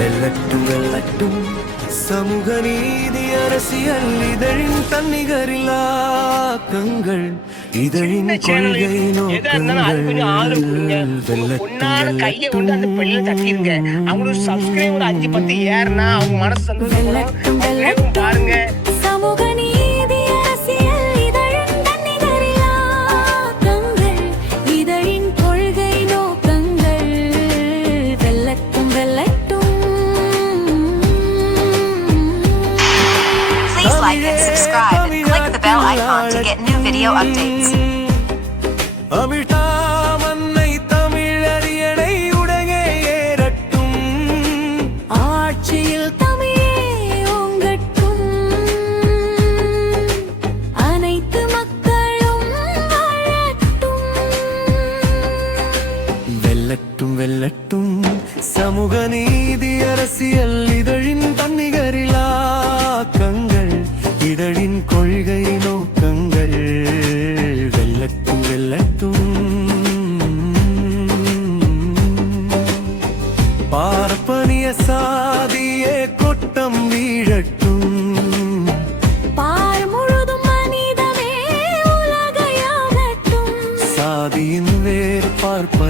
வெல்லட்டும் வெல்லட்டும் சமூக நீதி அரசியல் இதழின் தன்னிகரிலாக்கங்கள் இதழின் கொள்கை நோக்கங்கள். தட்டிருங்க வெல்லட்டும் அவங்களுக்கு சப்ஸ்கிரைபர் அஞ்சு பத்து ஏறுனா அவங்க மனசு பாருங்க. Video updates.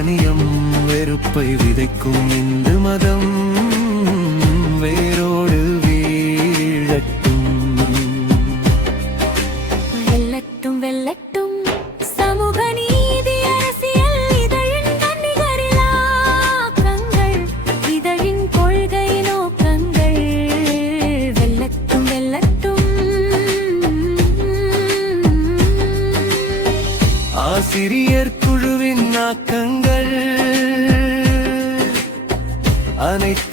பார்ப்பனியம் வெறுப்பை விதைக்கும் இந்து மதம் வேரோடு வீழட்டும். வெல்லட்டும் வெல்லட்டும். சமூக நீதி அரசியல் இதழின் தன்னிகரிலாக்கங்கள் இதழின் கொள்கை நோக்கங்கள். வெல்லட்டும் வெல்லட்டும். ஆசிரியர் குழுவின் ஆக்கங்கள் அனைத்து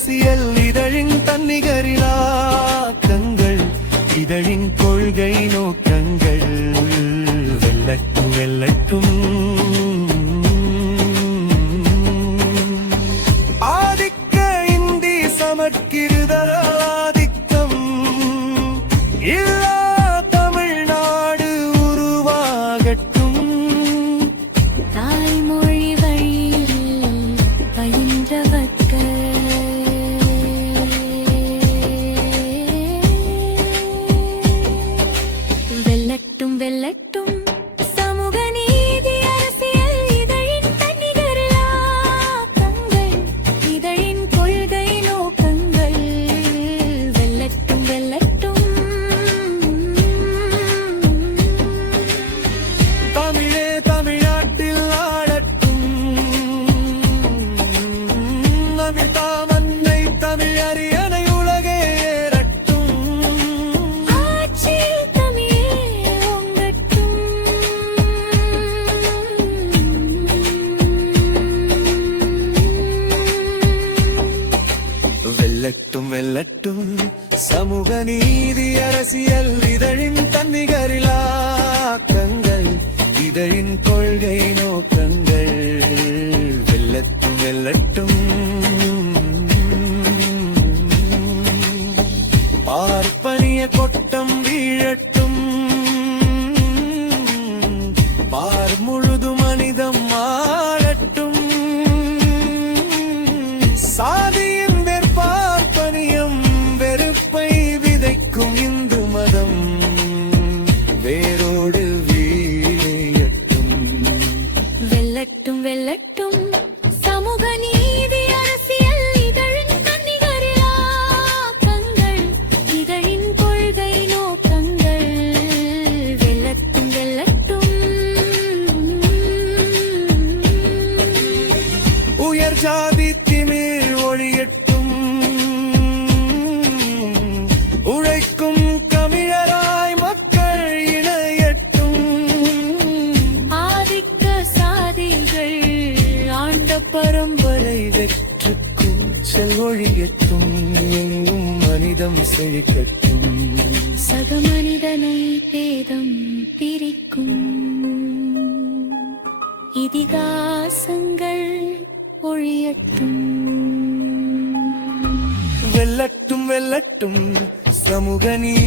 அரசியல் இதழின் தன்னிகரிலாக்கங்கள் இதழின் கொள்கை நோக்கங்கள். வெல்லட்டும் வெல்லட்டும். பார்ப்பனிய கொட்டம் வீழட்டும். பார் முழுது மனிதம் மாறட்டும். சாதியின் வெற்பார்ப்பனியம் வெறுப்பை விதைக்கும் இந்து மதம். வேரோடு வீழட்டும் வெல்லட்டும் வெல்லட்டும். சமூக நீ வேதம் செழிக்கட்டும் சகமனிதனை பேதம் பிரிக்கும். இதிகாசங்கள் ஒழியட்டும். வெல்லட்டும் வெல்லட்டும். சமூக நீ